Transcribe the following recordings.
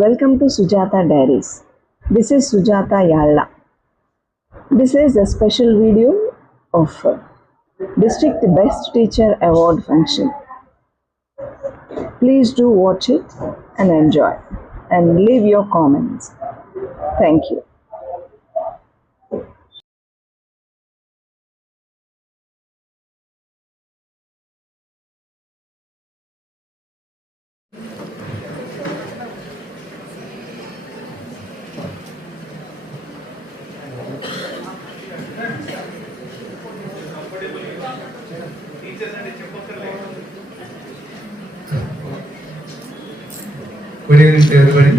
Welcome to Sujata Diaries. This is Sujata Yalla. This is a special video of District Best Teacher Award function. Please do watch it and enjoy and leave your comments. Thank you. Good evening to everybody.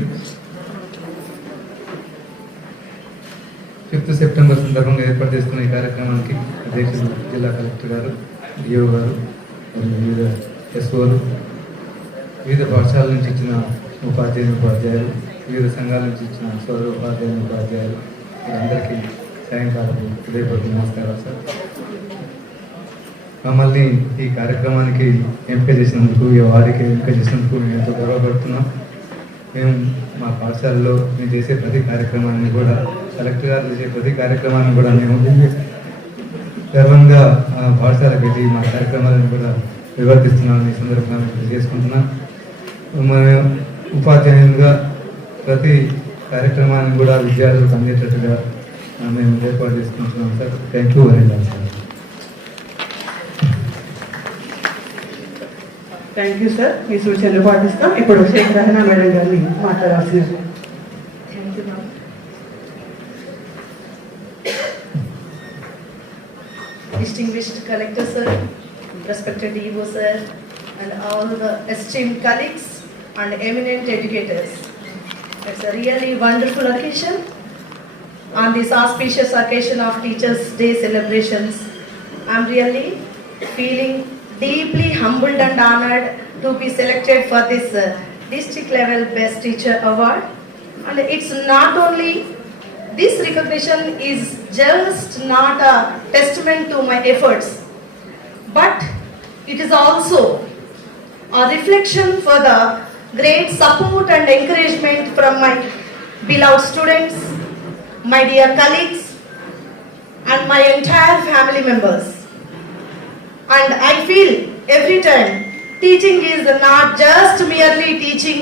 5th September సందర్భంగా ఏర్పాటు చేస్తున్న ఈ కార్యక్రమానికి అధ్యక్షులు జిల్లా collector గారు, DO గారు, వివిధ ఎస్ఓలు, వివిధ పాఠశాలల నుంచి ఇచ్చిన ఉపాధ్యాయులు, వివిధ సంఘాల నుంచి ఇచ్చిన సోదర ఉపాధ్యాయులు వీరందరికీ సాయంకాలం హృదయపూర్వక నమస్కారాలు సార్. మమ్మల్ని ఈ కార్యక్రమానికి ఎంపిక చేసినందుకు, ఈ వారికి ఎంపిక చేసినందుకు మేము ఎంతో గర్వపడుతున్నాం. మేము మా పాఠశాలలో మేము చేసే ప్రతి కార్యక్రమాన్ని కూడా, కలెక్టర్ గారు చేసే ప్రతి కార్యక్రమాన్ని కూడా మేము గర్వంగా పాఠశాలకు వెళ్ళి మా కార్యక్రమాలను కూడా నిర్వర్తిస్తున్నాం. ఈ సందర్భంగా చేసుకుంటున్నాం. మేము ఉపాధ్యాయులుగా ప్రతి కార్యక్రమాన్ని కూడా విద్యార్థులకు అందేటట్టుగా మేము ఏర్పాటు చేసుకుంటున్నాం sir. Thank you very much sir. Thank you sir. మీ సూచనలు పాటిస్తాం. ఇప్పుడు షేక్ రహనా మేడం గారిని మాట్లాడాల్సిన. Distinguished Collector Sir, respected DO Sir, and all the esteemed colleagues and eminent educators. It's a really wonderful occasion. On this auspicious occasion of Teachers' Day celebrations, I'm really feeling deeply humbled and honored to be selected for this district level Best Teacher Award. And it's not only, this recognition is just not a testament to my efforts, but it is also a reflection for the great support and encouragement from my beloved students, my dear colleagues, and my entire family members. And I feel every time teaching is not just merely teaching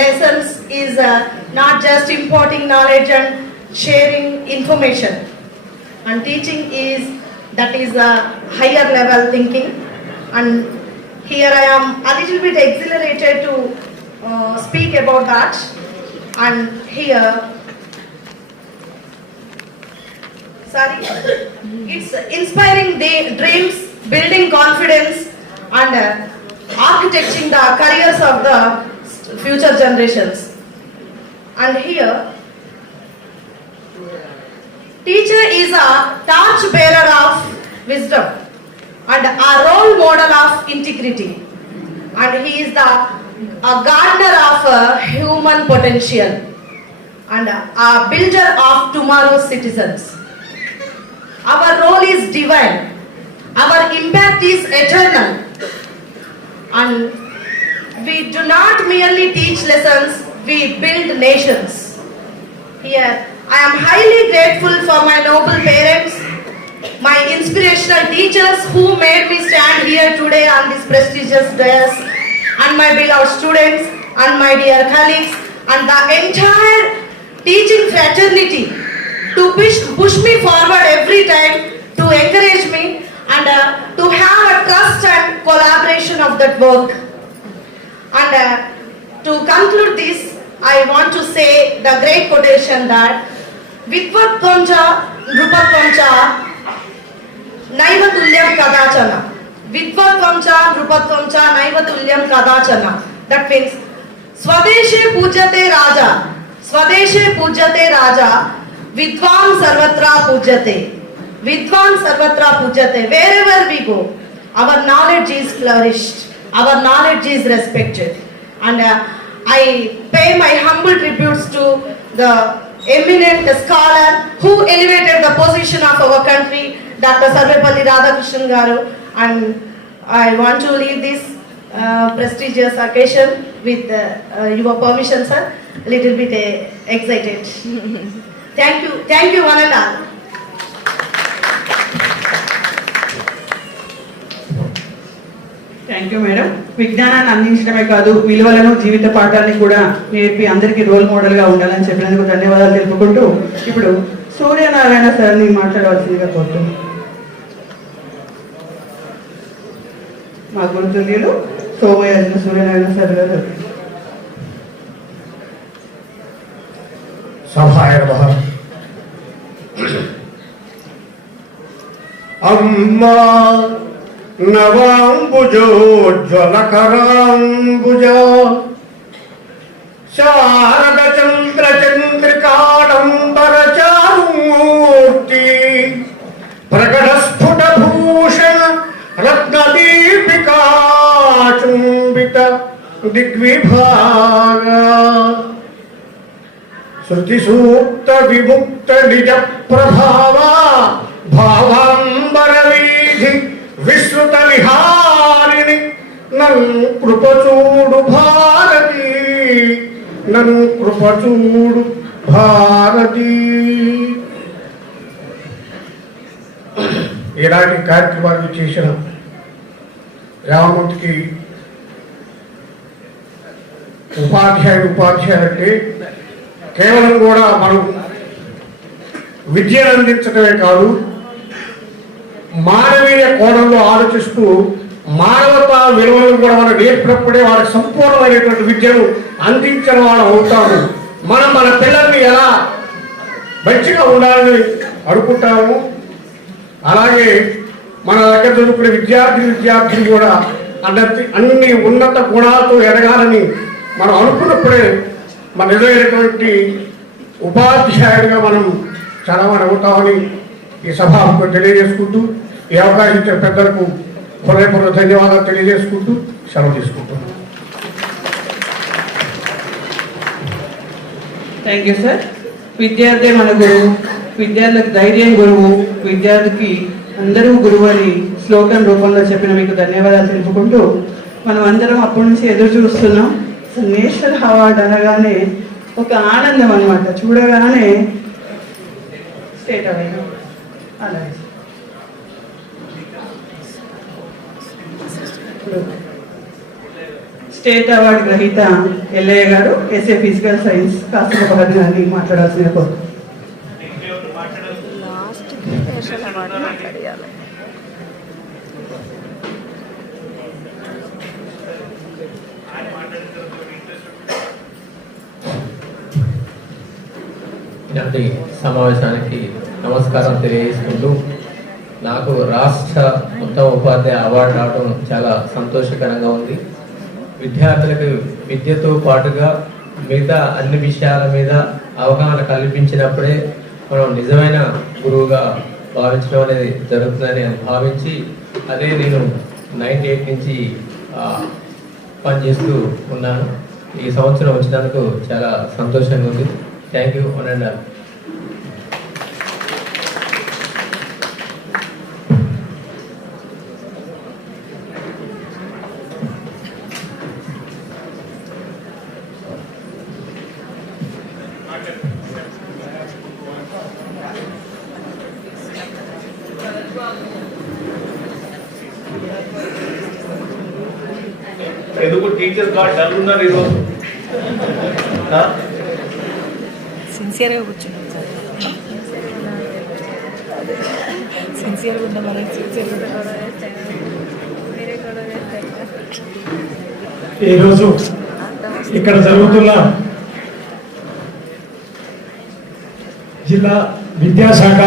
lessons, is not just imparting knowledge and sharing information. And teaching is a higher level thinking. And here I am a little bit exhilarated to speak about that. And here, it's inspiring dreams, building confidence, and architecting the careers of the future generations. And here, teacher is a torch bearer of wisdom and a role model of integrity, and he is a gardener of human potential and a builder of tomorrow's citizens. Our role is divine. Our impact is eternal, and we do not merely teach lessons, we build nations. Here, I am highly grateful for my noble parents, my inspirational teachers who made me stand here today on this prestigious dais, and my beloved students and my dear colleagues and the entire teaching fraternity to push me forward every time, to encourage me, and to have a trust and collaboration of that work. And to conclude this, I want to say the great quotation that Vidvatvam cha Nrupatvam cha Naivatulyam kadachana. Vidvatvam cha Nrupatvam cha Naivatulyam kadachana. That means Swadeshe pujyate raja, Swadeshe pujyate raja, Vidvan sarvatra pujyate. Vidvan sarvatra pujyate. Wherever we go, our knowledge is flourished, our knowledge is respected. And I pay my humble tributes to the eminent scholar who elevated the position of our country, Dr. Sarvepalli Radhakrishnan Garu. And I want to leave this prestigious occasion with your permission, sir. Little bit excited. Thank you one and all. Thank you madam. విజ్ఞానాన్ని అందించడమే కాదు, విలువలను, జీవిత పాఠాన్ని కూడా నేర్పి అందరికీ role మోడల్గా ఉండాలని చెప్పినందుకు ధన్యవాదాలు తెలుపుకుంటూ ఇప్పుడు సూర్యనారాయణ సార్ని మాట్లాడవలసిందిగా కోరుతున్నాను. మా గురుతుల్యులు సోమయాజన సూర్యనారాయణ సార్ గారు. సభాయ నమః. అమ్మా నవాంబుజోజ్వలకరాంబుజ శారద చంద్ర చంద్రికాడంబరచారుమూర్తి ప్రకట స్ఫుట భూషణ రత్నదీపికాచుంబిత దిగ్విభాగ శృతి సూక్త విముక్త నిజ ప్రభావ భావాంబర వీధి విశ్రుత విహారిణి నన్ను కృపచూడు భారతి, నన్ను కృపచూడు భారతి. ఇలాంటి కార్యక్రమాలు చేసిన రామమూర్తికి ఉపాధ్యాయులంటే కేవలం కూడా మనం విద్యను అందించడమే కాదు, మానవీయ కోణంలో ఆలోచిస్తూ మానవతా విలువలను కూడా మనం నేర్పినప్పుడే వాళ్ళకి సంపూర్ణమైనటువంటి విద్యను అందించిన వాళ్ళం అవుతాము. మనం మన పిల్లల్ని ఎలా మంచిగా ఉండాలని అనుకుంటాము, అలాగే మన దగ్గర చదువుకునే విద్యార్థులు కూడా అన్ని ఉన్నత గుణాలతో ఎదగాలని మనం అనుకున్నప్పుడే మన నిజమైనటువంటి ఉపాధ్యాయుడిగా మనం చదవని అవుతామని ఈ సభకు తెలియజేసుకుంటూ, ఈ అవకాశం ఇచ్చిన పెద్దలకు హృదయపూర్వక ధన్యవాదాలు తెలియజేసుకుంటూ సెలవు తీసుకుంటున్నాను. Thank you sir. విద్యార్థి మన గురువు, విద్యార్థులకు ధైర్యం గురువు, విద్యార్థికి అందరూ గురువు అని శ్లోకం రూపంలో చెప్పిన మీకు ధన్యవాదాలు తెలుపుకుంటూ, మనం అందరం అప్పటి నుంచి ఎదురు చూస్తున్నాం. నేషనల్ అవార్డు అనగానే ఒక ఆనందం అనమాట, చూడగానే స్టేట్ అవార్డు. అలాగే స్టేట్ అవార్డు గ్రహీత ఎల్లయ్య గారు, ఎస్ఏ ఫిజికల్ సైన్స్ కాసేపు గారిని మాట్లాడాల్సిన కోరు. ఇలాంటి సమావేశానికి నమస్కారం తెలియజేసుకుంటూ, నాకు రాష్ట్ర ఉత్తమ ఉపాధ్యాయ అవార్డు రావడం చాలా సంతోషకరంగా ఉంది. విద్యార్థులకు విద్యతో పాటుగా మిగతా అన్ని విషయాల మీద అవగాహన కల్పించినప్పుడే మనం నిజమైన గురువుగా భావించడం అనేది జరుగుతుందని భావించి, అదే నేను 98 నుంచి పనిచేస్తూ ఉన్నాను. ఈ సంవత్సరం వచ్చినందుకు చాలా సంతోషంగా ఉంది. థ్యాంక్ యూ అనండి. ఎందుకు టీచర్ డల్ ఉన్నారు ఈరోజు? సిన్సియర్గా కూర్చున్నాం సార్, సిన్సియర్గా ఉండమని ఈరోజు ఇక్కడ జరుగుతున్న జిల్లా విద్యాశాఖ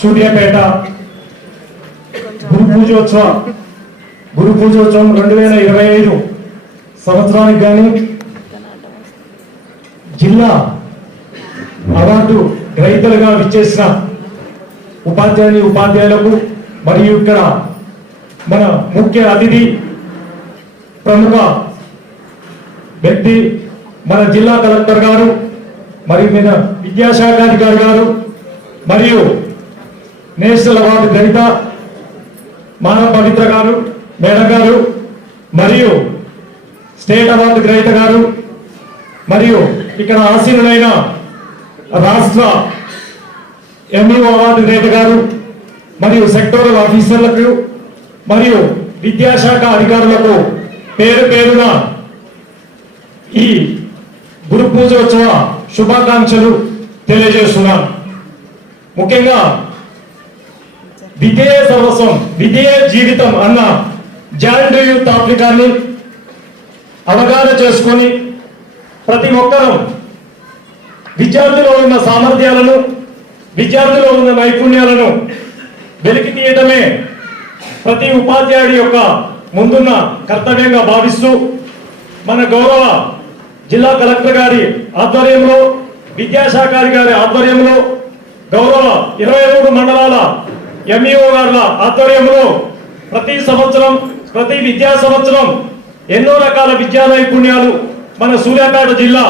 సూర్యాపేట గురు పూజోత్సవం 2025 సంవత్సరానికి కానీ జిల్లా అవార్డు గ్రహీతలుగా విచ్చేసిన ఉపాధ్యాయులకు మరియు ఇక్కడ మన ముఖ్య అతిథి ప్రముఖ వ్యక్తి మన జిల్లా కలెక్టర్ గారు, మరియు మన విద్యాశాఖ అధికారి గారు, మరియు నేషనల్ అవార్డు గ్రహీత మానవ పవిత్ర గారు, మేడం గారు, మరియు స్టేట్ అవార్డు గ్రహీత గారు మరియు ఇక్కడ ఆసీనులైన రాష్ట్ర ఎంఈఓ అవార్డు గ్రహీత గారు మరియు సెక్టోరల్ ఆఫీసర్లకు మరియు విద్యాశాఖ అధికారులకు పేరు పేరున ఈ గురు పూజోత్సవ శుభాకాంక్షలు తెలియజేస్తున్నాను. ముఖ్యంగా విద్యే సర్వస్వం, విద్యే జీవితం అన్న జాన్ డు యూ తాత్వికాన్ని అవగాహన చేసుకొని ప్రతి ఒక్కరూ విద్యార్థిలో ఉన్న సామర్థ్యాలను, విద్యార్థిలో ఉన్న నైపుణ్యాలను వెలికి తీయటమే ప్రతి ఉపాధ్యాయుడి యొక్క ముందున్న కర్తవ్యంగా భావిస్తూ మన గౌరవ జిల్లా కలెక్టర్ గారి ఆధ్వర్యంలో, విద్యాశాఖ గారి ఆధ్వర్యంలో, గౌరవ 23 మండలాల ఎంఈఓ గారుల ఆధ్వర్యంలో ప్రతి సంవత్సరం, ప్రతి విద్యా సంవత్సరం ఎన్నో రకాల విద్యా నైపుణ్యాలు మన సూర్యాపేట జిల్లా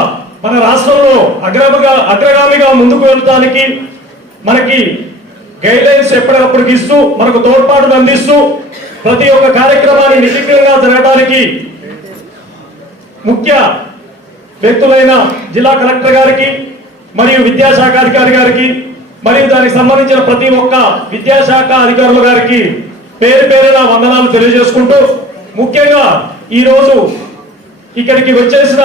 మన రాష్ట్రంలో అగ్రగామిగా ముందుకు వెళ్ళడానికి మనకి గైడ్లైన్స్ ఎప్పటికప్పుడు ఇస్తూ, మనకు తోడ్పాటును అందిస్తూ ప్రతి ఒక్క కార్యక్రమాన్ని నిర్విఘ్నంగా జరగడానికి ముఖ్య వ్యక్తులైన జిల్లా కలెక్టర్ గారికి మరియు విద్యాశాఖ అధికారి గారికి మరియు దానికి సంబంధించిన ప్రతి ఒక్క విద్యాశాఖ అధికారుల గారికి పేరు పేరున వందనాలు తెలియజేసుకుంటూ, ముఖ్యంగా ఈరోజు ఇక్కడికి వచ్చేసిన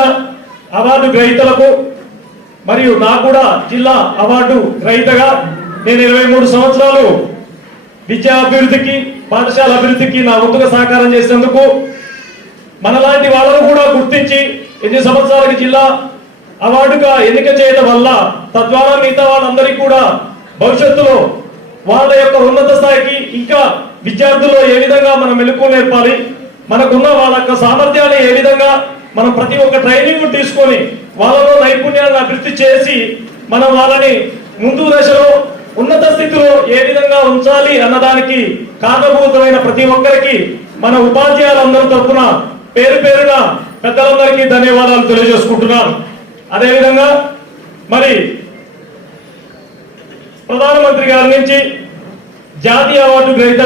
అవార్డు గ్రహీతలకు మరియు నాకు కూడా జిల్లా అవార్డు గ్రహీతగా నేను 23 సంవత్సరాలు విద్యా అభివృద్ధికి, పాఠశాల అభివృద్ధికి నా వంతుగా సహకారం చేసినందుకు మనలాంటి వాళ్ళను కూడా గుర్తించి 8 సంవత్సరాలకి జిల్లా అవార్డుగా ఎన్నిక చేయడం వల్ల తద్వారా మిగతా వాళ్ళందరికీ కూడా భవిష్యత్తులో వాళ్ళ యొక్క ఉన్నత స్థాయికి ఇంకా విద్యార్థుల్లో ఏ విధంగా మనం మెలుకు నేర్పాలి, మనకున్న వాళ్ళ యొక్క సామర్థ్యాన్ని ఏ విధంగా మనం ప్రతి ఒక్క ట్రైనింగ్ తీసుకొని వాళ్ళలో నైపుణ్యాలను అభివృద్ధి చేసి మనం వాళ్ళని ముందు దశలో ఉన్నత స్థితిలో ఏ విధంగా ఉంచాలి అన్నదానికి కారణభూతమైన ప్రతి ఒక్కరికి మన ఉపాధ్యాయులందరి తరఫున పేరు పేరున పెద్దలందరికీ ధన్యవాదాలు తెలియజేసుకుంటున్నాను. అదేవిధంగా మరి ప్రధానమంత్రి గారి నుంచి జాతీయ అవార్డు గ్రహీత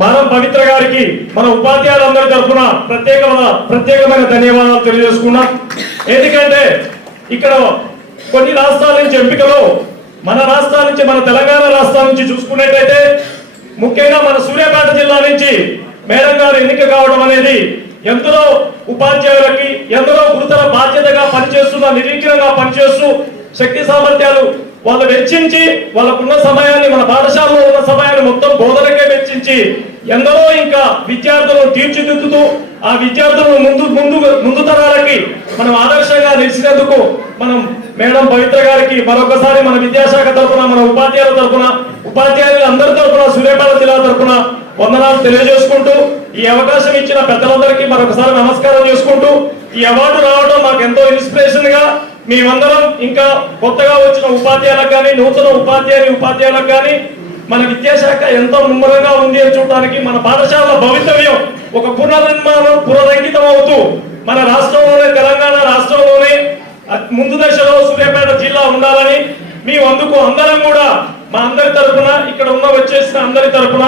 మానం పవిత్ర గారికి మన ఉపాధ్యాయులందరి తరఫున ప్రత్యేకమైన ధన్యవాదాలు తెలియజేసుకున్నాం. ఎందుకంటే ఇక్కడ కొన్ని రాష్ట్రాల నుంచి ఎంపికలో మన రాష్ట్రాల నుంచి, మన తెలంగాణ రాష్ట్రాల నుంచి చూసుకున్నట్టయితే ముఖ్యంగా మన సూర్యాపేట జిల్లా నుంచి మేడం గారు ఎన్నిక కావడం అనేది ఎందరో ఉపాధ్యాయులకి ఎందరో గురుతర బాధ్యతగా పనిచేస్తున్న, నిర్విఘ్నంగా పనిచేస్తూ శక్తి సామర్థ్యాలు వాళ్ళు వెచ్చించి వాళ్ళకున్న సమయాన్ని, మన పాఠశాలలో ఉన్న సమయాన్ని మొత్తం బోధనకే వెచ్చించి ఎందరో ఇంకా విద్యార్థులను తీర్చిదిద్దుతూ ఆ విద్యార్థులను ముందు తరాలకి మనం ఆదర్శంగా నిలిచినందుకు మనం మేడం పవిత్ర గారికి మరొకసారి మన విద్యాశాఖ తరఫున, మన ఉపాధ్యాయుల తరఫున, ఉపాధ్యాయులు అందరి తరఫున, సూర్యాపేట జిల్లా తరఫున వందనాలు తెలియజేసుకుంటూ ఈ అవకాశం ఇచ్చిన పెద్దలందరికీ మరొకసారి నమస్కారం చేసుకుంటూ ఈ అవార్డు రావడం మాకు ఎంతో ఇన్స్పిరేషన్ గా మేమందరం ఇంకా కొత్తగా వచ్చిన ఉపాధ్యాయులకు కానీ, నూతన ఉపాధ్యాయులకు కానీ మన విద్యాశాఖ ఎంతో ముమ్మరంగా ఉంది అని చూడటానికి మన పాఠశాల భవితవ్యం ఒక పునరంకితం అవుతూ మన రాష్ట్రంలోనే, తెలంగాణ రాష్ట్రంలోనే ముందు దశలో సూర్యాపేట జిల్లా ఉండాలని మేము అందుకు అందరం కూడా మా అందరి తరఫున, ఇక్కడ వచ్చేసిన అందరి తరఫున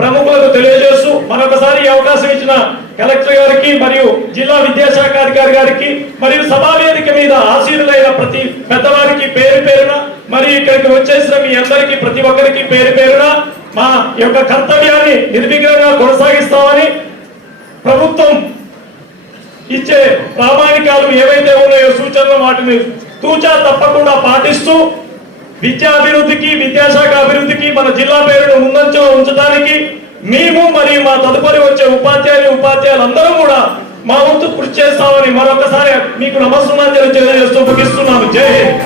ప్రముఖులకు తెలియజేస్తూ మరొకసారి ఈ అవకాశం ఇచ్చిన కలెక్టర్ గారికి మరియు జిల్లా విద్యాశాఖ అధికారి గారికి మరియు సభావేదిక మీద ఆశీర్వైన ప్రతి పెద్దవారికి పేరు పేరున మరియు ఇక్కడికి వచ్చేసిన మీ అందరికీ ప్రతి ఒక్కరికి పేరు పేరున మా యొక్క కర్తవ్యాన్ని నిర్విఘ్నంగా కొనసాగిస్తామని ప్రభుత్వం ఇచ్చే ప్రామాణికాలు ఏవైతే ఉన్నాయో సూచనలు వాటిని తూచా తప్పకుండా పాటిస్తూ విద్యా అభివృద్ధికి, విద్యాశాఖ అభివృద్ధికి మన జిల్లా పేరును ముందంచలో ఉంచడానికి మేము మరియు మా తదుపరి వచ్చే ఉపాధ్యాయులందరూ కూడా మా వంతు కృషి చేస్తామని మరొకసారి మీకు నమస్కారం తెలియజేస్తూ ముగిస్తున్నాను. జై హింద్.